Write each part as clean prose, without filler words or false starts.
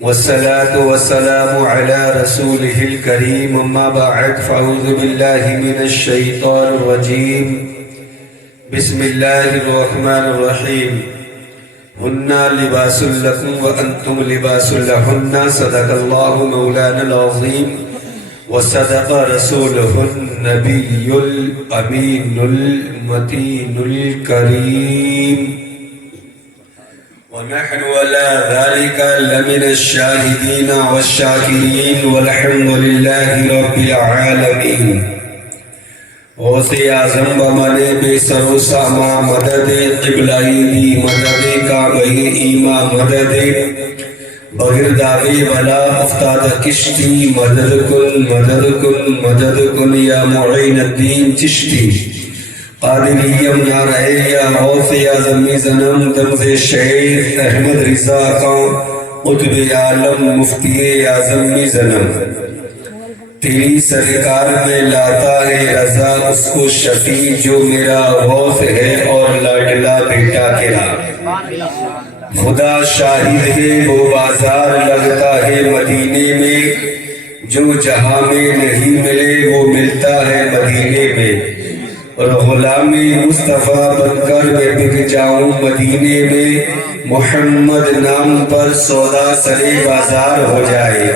والصلاة والسلام على رسوله الكريم أما بعد فأعوذ بالله من الشيطان الرجيم بسم الله الرحمن الرحيم هن لباس لكم وأنتم لباس لهن صدق الله مولانا العظيم وصدق رسوله النبي الأمين المتين الكريم ونحن على ذلك لمن الشاهدين والشاكرين والحمد لله رب العالمين غوث اعظم بمانے بے سر و ساما مدد قبلائی دی مدد کعبہ ایما مدد بغیر داغی بلا افتاد کشتی مدد کن یا معین الدین چشتی قادریم یا رہے یا غوث اعظمی زنم دمز شیخ احمد رضا کا قطب عالم مفتی اعظمی زنم تیری سرکار میں لاتا ہے رضا اس کو شفیع جو میرا غوث ہے اور لاڈلا بیٹا تیرا خدا شاہد ہے وہ بازار لگتا ہے مدینے میں جو جہاں میں نہیں ملے وہ ملتا ہے مدینے میں اور غلامی مصطفیٰ بن کر میں بک جاؤں مدینے میں محمد نام پر سودا سرے بازار ہو جائے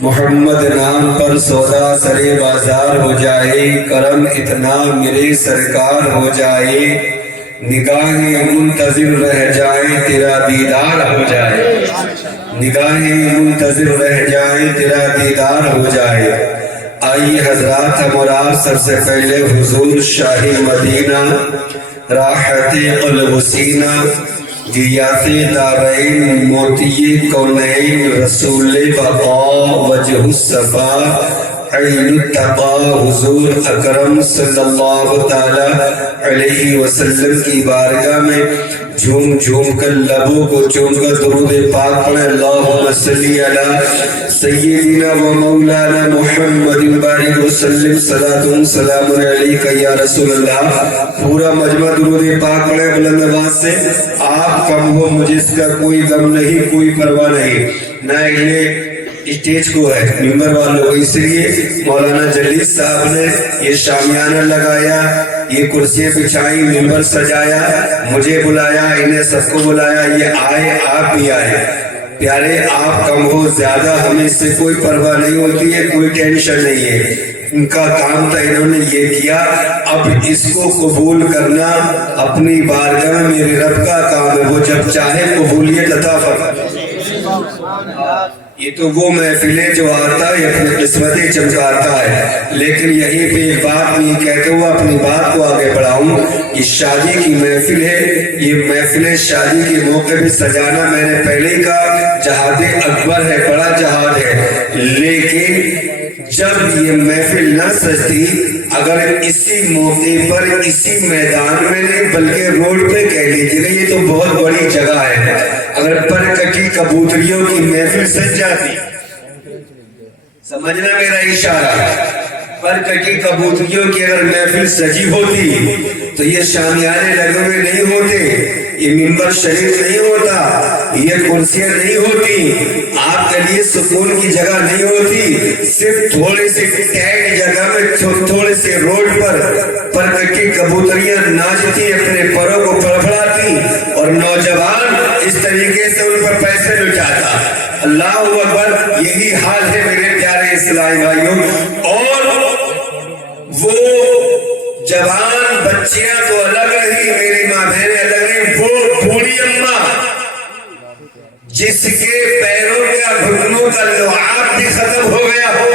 محمد نام پر سودا سرے بازار ہو جائے کرم اتنا میرے سرکار ہو جائے نگاہیں منتظر رہ جائیں تیرا دیدار ہو جائے نگاہیں منتظر رہ جائیں تیرا دیدار ہو جائے آئیے حضرات ہم اور آپ سب سے پہلے حضور شاہ مدینہ راحت قلب سینہ غیاث دارین موتی کونین رسول بقا وجہ الصفا عین التقا حضور اکرم صلی اللہ تعالی علیہ وسلم کی بارگاہ میں جھوم جھوم کر لبوں کو چوم کر درود پاک پڑھے اللہم صلی علی سیدنا و مولانا محمد بارک وسلم صلاۃ سلام علیکہ یا رسول اللہ پورا مجمع درود پاک پڑھے بلند آواز سے آپ کم ہو مجھے اس کا کوئی غم نہیں کوئی پرواہ نہیں نہ انہیں اسٹیج کو ہے ممبر والوں کو اس لیے مولانا جلیس صاحب نے یہ شامیانہ لگایا یہ کرسی بچھائی ممبر سجایا مجھے بلایا انہیں سب کو بلایا یہ آئے آپ بھی آئے پیارے آپ کم ہو زیادہ ہمیں اس سے کوئی پرواہ نہیں ہوتی ہے کوئی ٹینشن نہیں ہے ان کا کام تھا انہوں نے یہ کیا اب اس کو قبول کرنا اپنی بارگاہ میں میرے رب کا کام ہے وہ جب چاہے قبولیت عطا فرمائے یہ تو وہ محفل ہے جو آتا ہے اپنی قسمتیں چمکاتا ہے لیکن یہیں پہ ایک بات نہیں کہتے ہوا اپنی بات کو آگے بڑھاؤں یہ شادی کی محفل ہے یہ محفل شادی کے موقع پہ سجانا میں نے پہلے ہی کہا جہاد اکبر ہے بڑا جہاد ہے لیکن جب یہ محفل نہ سجتی اگر اسی موقع پر اسی میدان میں نہیں بلکہ روڈ پہ کہہ لیجیے یہ تو بہت بڑی جگہ ہے اگر پر کٹی کبوتریوں کی محفل سج جاتی سمجھنا میرا اشارہ پر کٹی کبوتریوں کی اگر محفل سجی ہوتی تو یہ شامیانے لگے ہوئے نہیں ہوتے یہ ممبر شریف نہیں ہوتا یہ کرسیاں نہیں ہوتی آپ کے لیے سکون کی جگہ نہیں ہوتی صرف تھوڑے سے ٹیگ جگہ میں تھوڑے سے روڈ پر کٹی کبوتریاں ناچتی اپنے پروں کو پھڑپھڑاتی اور نوجوان اس طریقے سے ان پر پیسے لٹاتا اللہ اکبر یہی حال ہے میرے پیارے اسلامی بھائیوں اور وہ جوان بچیاں تو الگ رہی میری ماں بہنیں الگ رہی وہ بوڑھی اماں جس کے پیروں کا گھٹنوں کا لعاب بھی ختم ہو گیا ہو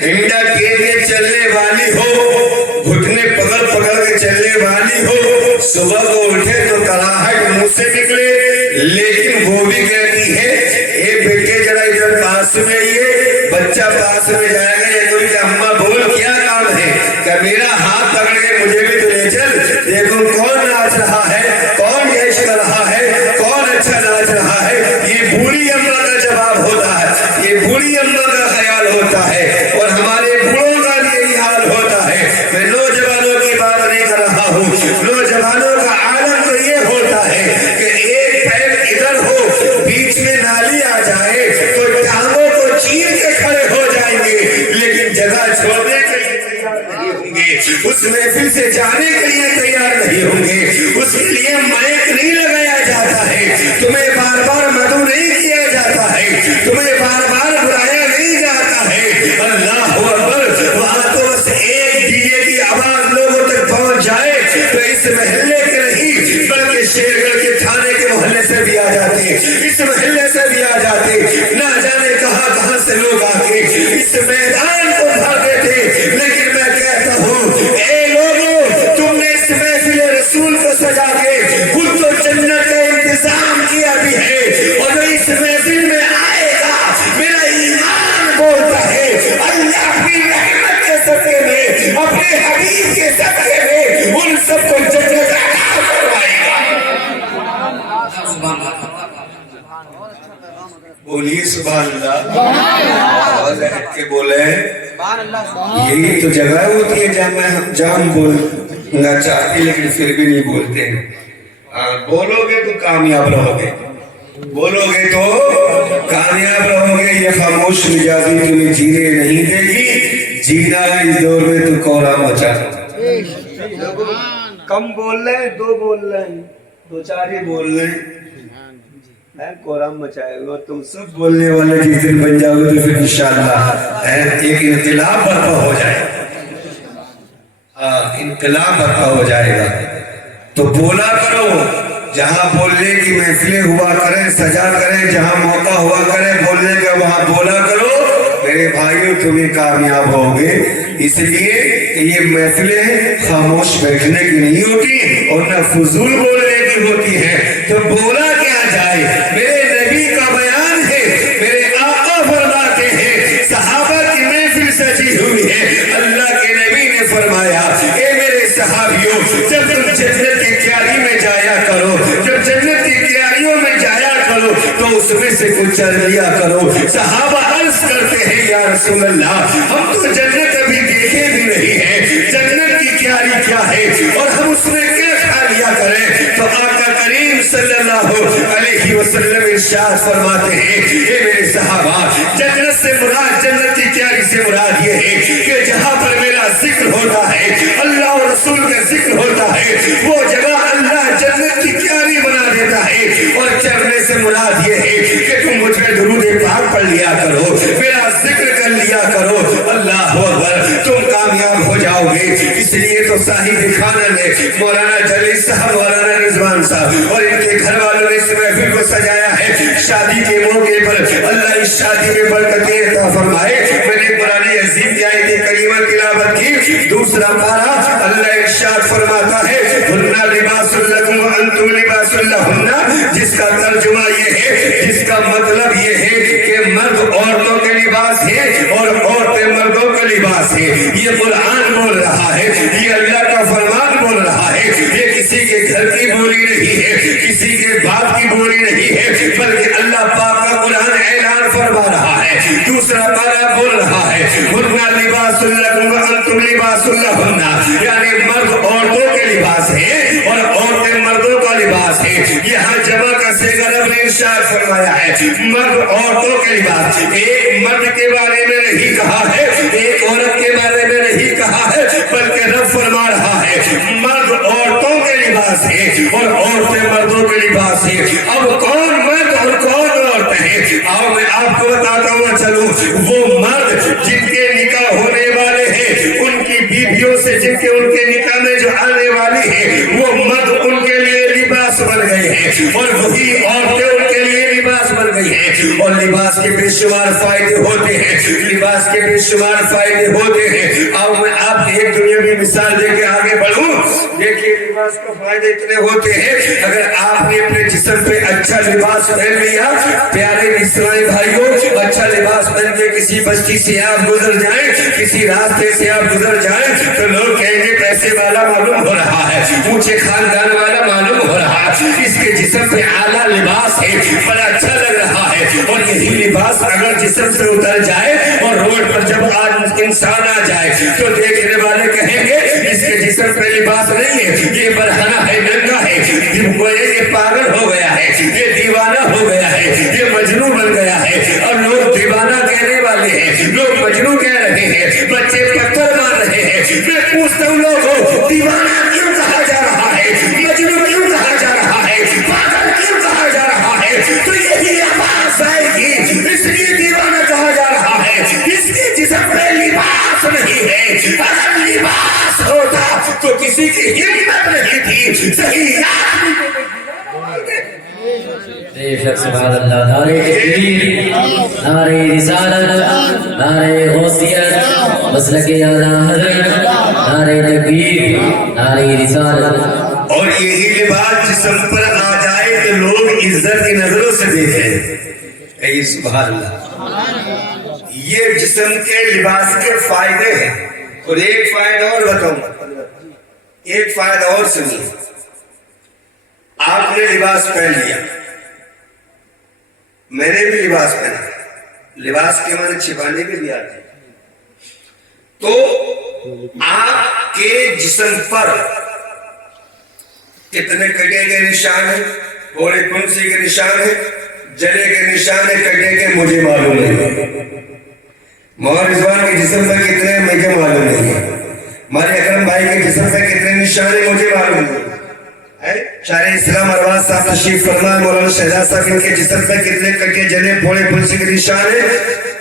ڈنڈا کے چلنے والی ہو گھٹنے پکڑ کے چلنے والی ہو صبح کو اٹھے تو کراہٹ منہ سے نکلے لیکن وہ بھی کہتی ہے اے بیٹے ذرا ادھر پاس میں یہ بچہ پاس میں جائے گا یہ تو کہ اماں بول کیا کام ہے کہ میرا ہاتھ پکڑ کے مجھے بھی تو لے چل دیکھو کون ناچ رہا ہے کون عیش کر رہا ہے کون اچھا ناچ رہا ہے یہ بوڑھی اماں کا جواب ہوتا ہے یہ بوڑھی اماں کا خیال ہوتا ہے اور ہمارے بوڑھوں کا یہی حال ہوتا ہے میں نوجوانوں کی بات نہیں کر رہا ہوں نوجوانوں کا عالم تو یہ ہوتا ہے کہ ایک پیر ادھر ہو اس محفل سے جانے کے لیے تیار نہیں ہوں گے، اس کے لیے مائک نہیں لگایا جاتا ہے، تمہیں بار بار مدعو نہیں کیا جاتا ہے، تمہیں بار بار بلایا نہیں جاتا ہے۔ اللہ اکبر، وہاں تو بس ایک ڈی جے کی آواز لوگوں تک پہنچ جائے تو اس محلے کے نہیں بلکہ شیرگڑھ کے تھانے کے محلے سے بھی آ جاتے، اس محلے سے بھی آ جاتے، نہ جانے کہاں کہاں سے لوگ آ کے اس میدان کو بھر دیتے۔ لیکن میں کہتا ہوں اے لوگوں، تم نے اس محفل رسول کو سجا کے خود تو جنت کا انتظام کیا بھی ہے، اور جو اس محفل میں آئے گا میرا ایمان بولتا ہے اللہ اپنی رحمت کے صدقے میں، اپنے حبیب کے صدقے میں ان سب کو جنت عطا کروائے گا۔ بولیے سبحان اللہ، آواز ہٹ کے بولے۔ یہی تو جگہ ہوتی ہے جہاں ہم بولنا چاہتے لیکن پھر بھی نہیں بولتے ہیں۔ بولو گے تو کامیاب رہو گے، بولو گے تو کامیاب رہو گے۔ یہ خاموش مزاجی تمہیں جینے نہیں دے گی، جینا اس دور میں تو کوڑا مچا۔ کم بول رہے ہیں، دو بول رہے ہیں، دو چار ہی بول رہے ہیں، کورم مچائے گا۔ تم سب بولنے والے جس دن بن جاؤ گے تو پھر انشاءاللہ ایک انقلاب برپا ہو جائے گا، انقلاب برپا ہو جائے گا۔ تو بولا کرو، جہاں بولنے کی محفلیں ہوا کریں سجا کریں، جہاں موقع ہوا کرے بولنے کا وہاں بولا کرو میرے بھائیوں، تمہیں کامیاب ہوگے۔ اس لیے یہ محفلیں خاموش بیٹھنے کی نہیں ہوتی اور نہ فضول بولنے کی ہوتی ہے۔ تو بولا کیا جائے، میرے نبی کا بیان ہے، میرے آقا فرماتے ہیں صحابہ کی محفل سجی ہوئی ہے، اللہ کے نبی نے فرمایا اے میرے صحابیوں، جب تم جنت کی کیاری میں جایا کرو، جب جنت کی کیاریوں میں جایا کرو تو اس میں سے کچھ چل لیا کرو۔ صحابہ عرض کرتے ہیں یا رسول اللہ، ہم تو جنت ابھی دیکھے بھی نہیں ہے، جنت کی کیاری کیا ہے اور ہم اس میں کیا کھا لیا کریں؟ تو آقا کریم صلی اللہ علیہ وسلم ارشاد فرماتے ہیں اے میرے صحابہ، جنت سے مراد، جنت کی کیاری سے مراد یہ ہے کہ جہاں پر میرا ذکر ہوتا ہے، اللہ اور رسول کا ذکر ہوتا ہے، وہ جگہ اللہ جنت کی کیاری بنا دیتا ہے۔ اور چڑھنے سے مراد یہ ہے کہ تم مجھ پہ درود پاک پڑھ لیا کرو، میرا ذکر کر لیا کرو، اللہ اکبر، تم کامیاب ہو جاؤ گے۔ اس لیے تو صاحب خانہ نے مولانا جلیل صاحب، مولانا رضوان صاحب اور ان کے گھر والوں نے اس محفل کو سجایا ہے شادی کے موقع پر۔ اللہ اس شادی میں برکتیں عطا فرمائے۔ میں نے قرآن عظیم کی آیت کریمہ تلاوت کی، دوسرا پارہ، اللہ ارشاد فرماتا ہے ہننا لباس لکم وانتم لباس لہن، جس کا ترجمہ یہ ہے، جس کا مطلب یہ ہے کہ مرد عورتوں کے لباس ہے اور عورتیں مردوں کے لباس ہے۔ یہ قرآن بول رہا ہے، یہ اللہ کا فرمان بول رہا ہے، یہ کسی کے گھر کی بولی نہیں ہے، کسی کے باپ کی بولی نہیں ہے، بلکہ اللہ پاک کا قرآن اعلان فرما رہا ہے۔ دوسرا پارہ بول رہا ہے ہننا لباس لکم وانتم لباس لہن، یعنی مرد عورتوں کے لباس ہے اور عورتیں مردوں کا لباس ہے۔ یہاں جمع کا صیغہ رب نے ارشاد فرمایا ہے مرد عورتوں کے لباس، ایک مرد کے بارے میں نہیں کہا ہے، ایک عورت کے بارے میں نہیں کہا ہے، بلکہ رب فرما رہا ہے مرد عورتوں کے لباس ہے اور عورتیں مردوں کے لباس ہے۔ اب کون مرد اور کون عورت ہے؟ آؤ میں آپ کو بتاتا ہوں، چلو وہ مرد جن کے نکاح ہونے والے ہیں، ان کی بیویوں سے جن کے ان کے نکاح میں جو آنے والی ہے، وہ مرد ان کے لیے لباس بن گئے ہیں اور وہی عورتیں ان کے لیے لباس بن گئی ہیں۔ اور لباس کے بے شمار فائدے ہوتے ہیں، لباس کے بے شمار فائدے ہوتے ہیں۔ آؤ میں آپ کی ایک دنیاوی مثال دے کے آگے بڑھوں۔ دیکھیے لباس کا فائدے اتنے ہوتے ہیں، اگر آپ نے اپنے جسم پہ اچھا لباس پہن لیا، پیارے اسلامی بھائیوں، اچھا لباس پہن کے کسی بستی سے آپ گزر جائیں، کسی راستے سے آپ گزر جائیں تو لوگ کہیں گے پیسے والا معلوم ہو رہا ہے، اونچے خاندان والا معلوم ہو رہا ہے، اس کے جسم پہ اعلیٰ لباس ہے، بڑا اچھا لگ رہا ہے۔ اور یہی لباس اگر جسم سے اتر جائے اور روڈ پر جب آج انسان آ جائے تو دیکھنے والے کہیں گے اس کے جسم پہ لباس نہیں ہے، یہ برہنہ ہے، ننگا ہے، یہ پاگل ہو گیا ہے، یہ دیوانہ ہو گیا ہے، یہ مجنون بن گیا ہے۔ اور لوگ دیوانہ کہنے والے ہیں، لوگ مجنون کہہ رہے ہیں، بچے پتھر مار رہے ہیں۔ میں پوچھتا ہوں بے شک سبحان اللہ. نعرہ تکبیر، نعرہ رسالت، نعرہ غوثیت، مسلک اعلیٰ حضرت، نعرہ تکبیر، نعرہ رسالت. اور یہی لباس جسم پر آ جائے تو لوگ عزت کی نظروں سے دیکھیں. اے سبحان اللہ. یہ جسم کے لباس کے فائدے ہیں. اور ایک فائدہ اور بتاؤں، ایک فائدہ اور سنیے. آپ نے لباس پہن لیا، میں نے بھی لباس پہنا. لباس کے معنی چھپانے کے بھی آتے ہیں. تو آپ کے جسم پر کتنے کٹے کے نشان ہیں، گھوڑے پنسی کے نشان ہیں، جلے کے نشان ہیں، کٹے کے مجھے معلوم نہیں. مولانا رضوان کے جسم پر کتنے ہیں مجھے معلوم نہیں ہے. ہمارے اکرم بھائی کے جسم پر کتنے نشان ہیں مجھے معلوم نہیں ہے. شاعر اسلام ارواز صاحب تشریف فرما، مولانا شہزاد صاحب ان کے جسم پر کتنے کٹے جلے گھوڑے پنسی کے نشان ہیں.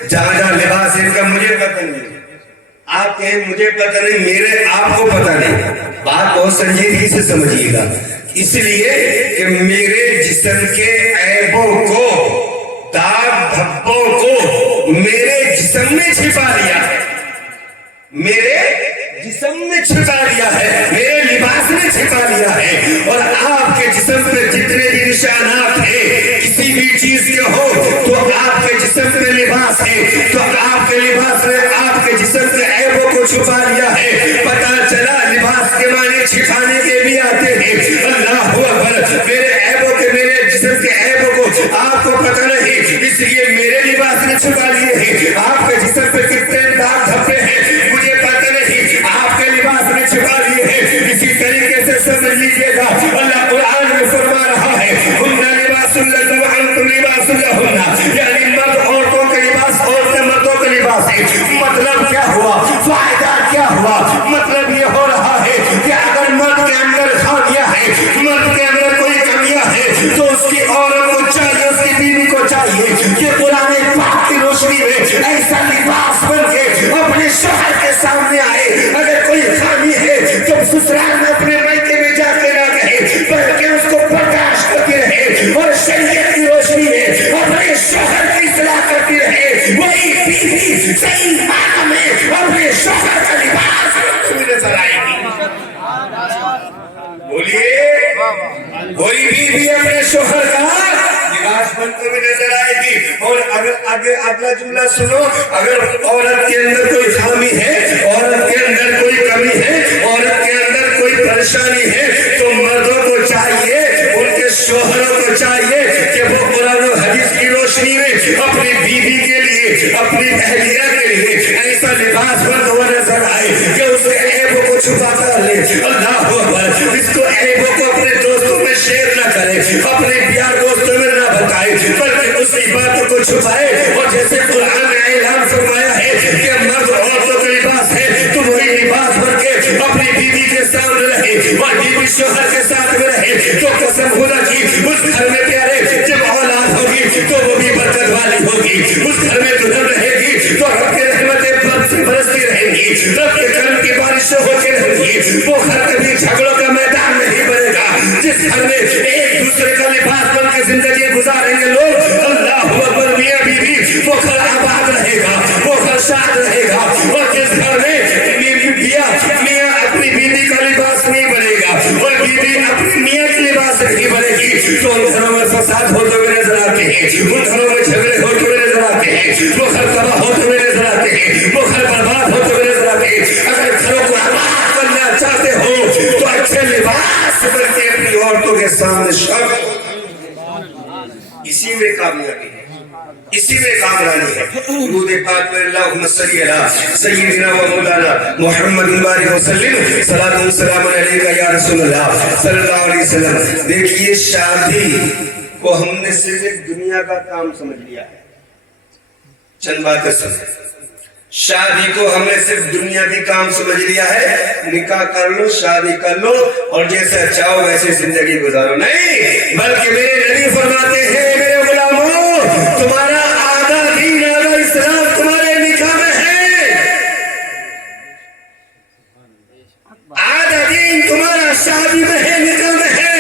جہاں جہاں لباس ان کا مجھے پتہ نہیں. آپ کہیں مجھے پتہ نہیں، میرے آپ کو پتہ نہیں. بات بہت سنجیدگی سے سمجھیے گا. اس لیے کہ میرے جسم کے عیبوں کو، داغ دھبوں کو میرے جسم نے چھپا لیا ہے، میرے جسم نے چھپا لیا ہے، میرے لباس نے چھپا لیا ہے. اور آپ کے جسم پہ جتنے بھی نشانات ہیں کسی بھی چیز کے ہو تو آپ کے جسم پہ لباس ہے، تو آپ کے لباس نے آپ کے جسم کے عیبوں کو چھپا لیا ہے. پتہ چلا لباس کے معنی چھپانے کے بھی آتے ہیں. اللہ اکبر. میرے عیبوں کے، میرے جسم کے عیبوں کو آپ کو پتہ نہیں، اس لیے میرے لباس نے چھپا لیے ہیں. آپ کے جسم پہ کتنے داغ دھبے ہیں مجھے پتہ نہیں، آپ کے لباس نے چھپا لیے ہیں. اسی طریقے سے سمجھ لیجیے گا، اللہ قرآن میں فرما رہا ہے ہن لباس لکم وانتم لباس لہن، یعنی مرد عورتوں کے لباس، عورتیں مردوں کے لباس ہے. مطلب کیا ہوا، فائدہ کیا ہوا؟ مطلب یہ ہو رہا ہے کہ اگر مرد کے اندر خامیاں ہیں، مرد کے اندر کوئی کمیاں ہیں تو اس کی عورت کو چاہیے، اس کی بیوی کو چاہیے کہ قرآن پاک کی روشنی میں ایسا لباس بن کے اپنے شوہر کے سامنے آئے. اگر کوئی خامی ہے تو سسرال میں اپنے میکے میں جا کے نہ کہے، بلکہ اس کو برداشت کرتی رہے اور شریعت کی روشنی میں اپنے شوہر کی اصلاح کرتی رہے. وہی بیوی صحیح معنی میں اپنے شوہر کا لباس نظر آئے گی. بولیے، وہی بیوی اپنے شوہر کا لباس بنتے ہوئے نظر آئے گی. اور اگر آگے اگلا جملہ سنو، اگر عورت کے اندر کوئی خامی ہے، عورت کے اندر کوئی کمی ہے، عورت کے اندر کوئی پریشانی ہے تو مردوں کو چاہیے، ان کے شوہروں کو چاہیے کہ وہ قرآن و حدیث کی روشنی میں اپنی بیوی کے لیے، اپنی اہلیہ کے لیے ایسا لباس بند ہوا نظر آئے کہ اس کے عیبوں کو چھپا کر لے. اللہ اکبر. اس کو عیبوں کو اپنے دوستوں میں شیئر نہ کرے، اپنے پیار دوستوں میں نہ بتائے، بلکہ اس کی باتوں کو چھپائے. اور جیسے قرآن نے اعلان فرمایا ہے کہ مرد عورتوں کا لباس ہے تو وہی لباس بن کے اپنی بیوی کے سامنے رہے اور بیوی شوہر کے ساتھ میں رہے. تو قسم خدا کی اس گھر میں پیارے جب اولاد ہوگی تو وہ بھی برکت والی ہوگی. اس گھر میں دلہن رہے گی تو رب کی رحمتیں برستی رہیں گی، رب کے کرم کی بارشیں ہوتی رہیں گی. وہ گھر کبھی جھگڑوں کا میدان نہیں بنے گا. جس گھر میں ایک دوسرے کا لباس بن کے زندگی گزاریں گے لوگ، اللہ اکبر، میاں بیوی، وہ گھر آباد رہے گا، وہ گھر شاد رہے گا. اور جس گھر میں میاں اپنی بیوی کا لباس نہیں بنے گا اور بیوی اپنی میاں کے لباس نہیں بنے گی تو ان گھروں میں فساد ہوتے ہوئے نظر آتے ہیں، ان گھروں میں جھگڑے ہوتے ہوئے نظر آتے ہیں، وہ گھر تباہ ہوتے ہوئے نظر آتے ہیں، وہ گھر برباد ہوتے ہوئے نظر آتے ہیں. اگر گھروں کو آباد کرنا چاہتے ہو تو اچھے لباس بن کے اپنی عورتوں کے سامنے شک. اسی میں کامیابی ہے، اسی میں کامرانی ہے. درود پاک میں اللہم صلی علی سیدنا و مولانا محمد بارک وسلم، صلاۃ و سلام علیکہ یا رسول اللہ صلی اللہ علیہ وسلم. دیکھیے، شادی کو ہم نے صرف ایک دنیا کا کام سمجھ لیا ہے. چند باتیں سنیں. شادی کو ہم نے صرف دنیاوی کام سمجھ لیا ہے، نکاح کر لو، شادی کر لو اور جیسے چاہو ویسے زندگی گزارو. نہیں، بلکہ میرے نبی فرماتے ہیں میرے غلاموں، تمہارا آدھا دین، آدھا اسلام تمہارے نکاح میں ہے، آدھا دین تمہارا شادی میں ہے، نکاح میں ہے.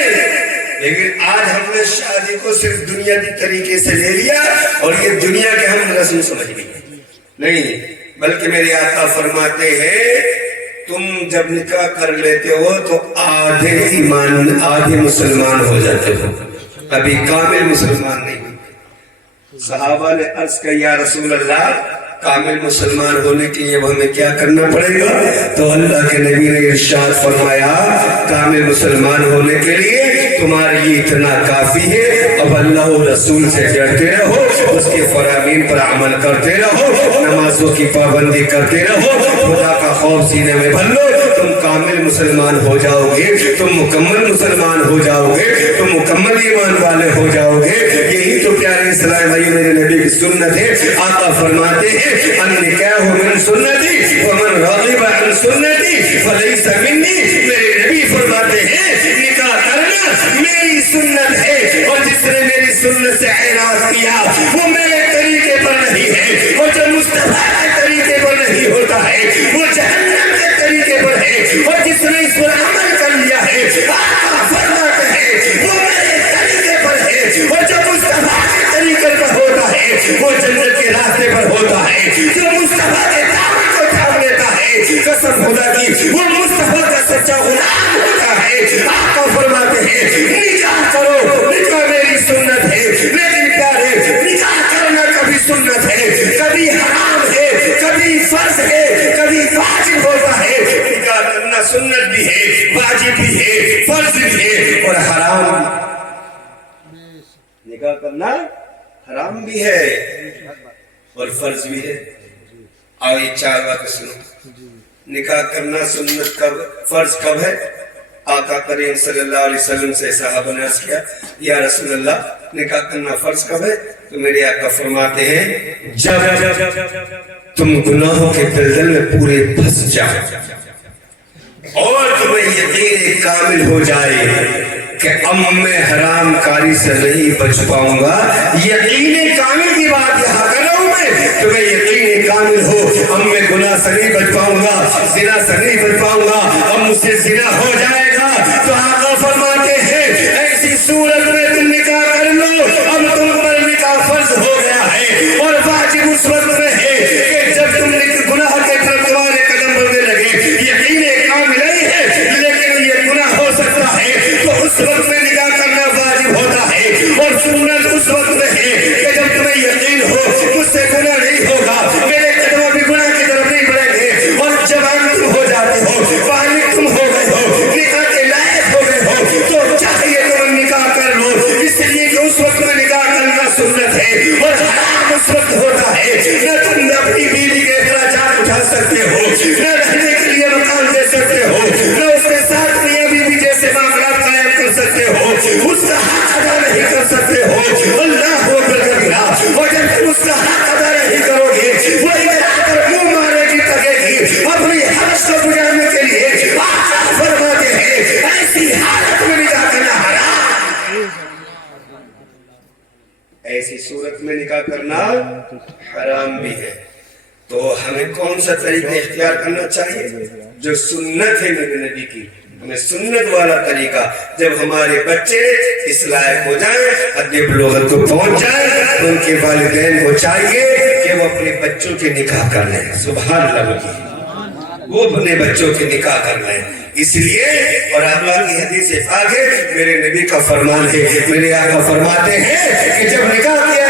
لیکن آج ہم نے شادی کو صرف دنیاوی سنتی طریقے سے لے لیا اور یہ دنیا کے ہم رسم سمجھ لی نہیں، بلکہ میرے آقا فرماتے ہیں تم جب نکاح کر لیتے ہو تو آدھے ایمان آدھے مسلمان ہو جاتے ہو، ابھی کامل مسلمان نہیں۔ صحابہ نے عرض کیا یا رسول اللہ کامل مسلمان ہونے کے لیے ہمیں کیا کرنا پڑے گا؟ تو اللہ کے نبی نے ارشاد فرمایا کامل مسلمان ہونے کے لیے تمہارے لیے اتنا کافی ہے، اب اللہ و رسول سے ڈرتے رہو، اس کے فرامین پر عمل کرتے رہو، نمازوں کی پابندی کرتے رہو، خدا کا خوف سینے میں بھر لو، تم کامل مسلمان ہو جاؤ گے، تم مکمل مسلمان ہو جاؤ گے، تم مکمل ایمان والے ہو جاؤ گے۔ یہی تو پیارے اسلام بھائی میرے نبی کی سنت ہے۔ آقا فرماتے ہیں النکاح من سنتی ومن راغب عن سنتی فلیس منی، میرے نبی فرماتے ہیں نکاح کرنا میری سنت ہے، اور جس نے میری سنت سے اعراض کیا وہ میرے طریقے پر نہیں ہے، اور جو مصطفیٰ کے طریقے پر نہیں ہوتا ہے وہ جہنم کے طریقے پر ہے، اور جس نے اس پر عمل کر لیا ہے آقا فرماتے ہیں وہ میرے طریقے پر ہے، اور جو مصطفیٰ کے طریقے پر ہوتا ہے وہ جنت کے راستے پر ہوتا ہے، جو مصطفیٰ کے دامن کو تھام لیتا ہے قسم خدا کی وہ مصطفیٰ کا سچا غلام ہوتا ہے۔ آقا فرماتے ہیں نکاح کرو، نکاح میری سنت ہے، لیکن پیارے نکاح کرنا کبھی سنت ہے، کبھی حرام ہے، کبھی فرض ہے، کبھی واجب ہوتا ہے۔ نکاح کرنا سنت بھی ہے، واجب بھی ہے، فرض بھی ہے اور حرام بھی۔ نکاح کرنا حرام بھی ہے اور فرض بھی ہے۔ آؤ یہ چار باتیں سنو۔ نکاح کرنا سنت کب، فرض کب ہے؟ آقا کریم صلی اللہ علیہ وسلم سے صحابہ نے عرض کیا یا رسول اللہ نکاح کرنا فرض کب ہے؟ تو میرے آقا فرماتے ہیں جب تم گناہوں کے دلدل میں پورے پھنس جاؤ اور تمہیں یقین کامل ہو جائے کہ اب میں حرام کاری سے نہیں بچ پاؤں گا۔ یقین کامل کی بات یہاں کر رہا ہوں میں، تمہیں یقین کامل ہو اب میں گناہ سے نہیں بچ پاؤں گا، زنا سے نہیں بچ پاؤں گا، اب مجھ سے زنا ہو جائے گا، تو آقا فرماتے ہیں ایسی صورت میں تم نکاح کر لو، اب تم پر نکاح فرض ہو گیا ہے، اور واجب اس وقت میں ہے کہ جب تم گناہ کے طرف تمہارے قدم بڑھنے لگے، یقین کامل نہیں ہے لیکن یہ گناہ ہو سکتا ہے، تو اس وقت میں نکاح کرنا واجب ہوتا ہے، اور سنت اس وقت میں ہے کہ جب تمہیں یقین ہو مجھ سے گناہ نہیں ہوگا، میرے قدم ابھی گناہ کی طرف نہیں بڑھیں گے، اور جوان تم ہو جاتے ہو، بالغ تم ہو گئے ہو، نکاح کے لائق ہو گئے ہو، تو چاہیے تم نکاح کر لو، اس لیے کہ اس وقت میں نکاح کرنا سنت ہے، اور حرام اس وقت ہوتا ہے، نہ تم اپنی بیوی کے اخراجات اٹھا سکتے ہو، نہ رہنے کے لیے مکان دے سکتے ہو، نہ اس کے ساتھ میاں بیوی جیسے معاملات قائم کر سکتے ہو، اس کا حق ادا نہیں کر سکتے ہو، اللہ اکبر کبیرہ، اور جب تم اس کا حق ادا نہیں کرو گے وہ ادھر آ کر منہ مارے گی تکے گی اپنی حرش کو گزارنے کے لیے۔ آقا فرماتے ہیں ایسی حالت میں نکاح کرنا حرام، ایسی صورت میں نکاح کرنا حرام بھی ہے۔ تو ہمیں کون سا طریقہ اختیار کرنا چاہیے؟ جو سنت ہے میرے نبی کی، ہمیں سنت والا طریقہ، جب ہمارے بچے اس لائق ہو جائیں، حد بلوغت کو پہنچ جائیں، تو ان کے والدین کو چاہیے کہ وہ اپنے بچوں کے نکاح کر لیں، سبحان اللہ، وہ اپنے بچوں کے نکاح کر لیں۔ اس لیے اور اللہ کی حدیث پاک ہے، میرے نبی کا فرمان ہے، میرے آقا فرماتے ہیں کہ جب نکاح کیا